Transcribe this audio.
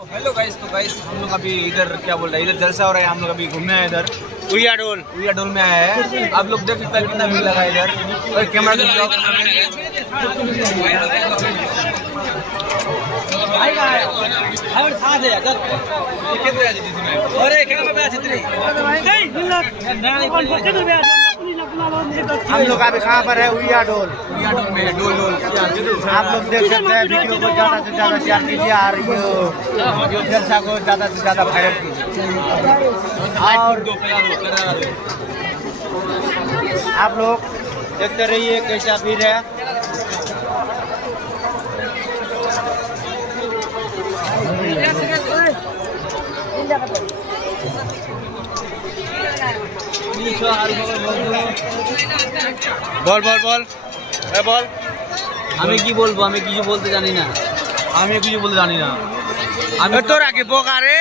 Hello guys, तो guys हम लोग अभी इधर क्या बोल रहे हैं, इधर जलसा हो रहा है। हम लोग अभी घूमने आए इधर उइया डोल में आए हैं। आप लोग देख सकते हैं कितना भीड़ लगा है इधर। और कैमरा हम लोग अभी कहाँ पर है? उइया डोल में डोल। आप लोग देख सकते हैं। वीडियो को ज़्यादा से ज़्यादा शेयर कीजिए और ये जलसा को ज़्यादा से ज़्यादा वायरल कीजिए। और आप लोग देखते रहिए कैसा भीड़ है। বল বল বল বল। আমি কি বলবো? আমি কিছু বলতে জানি না। আমি তোর আগে বোকা রে।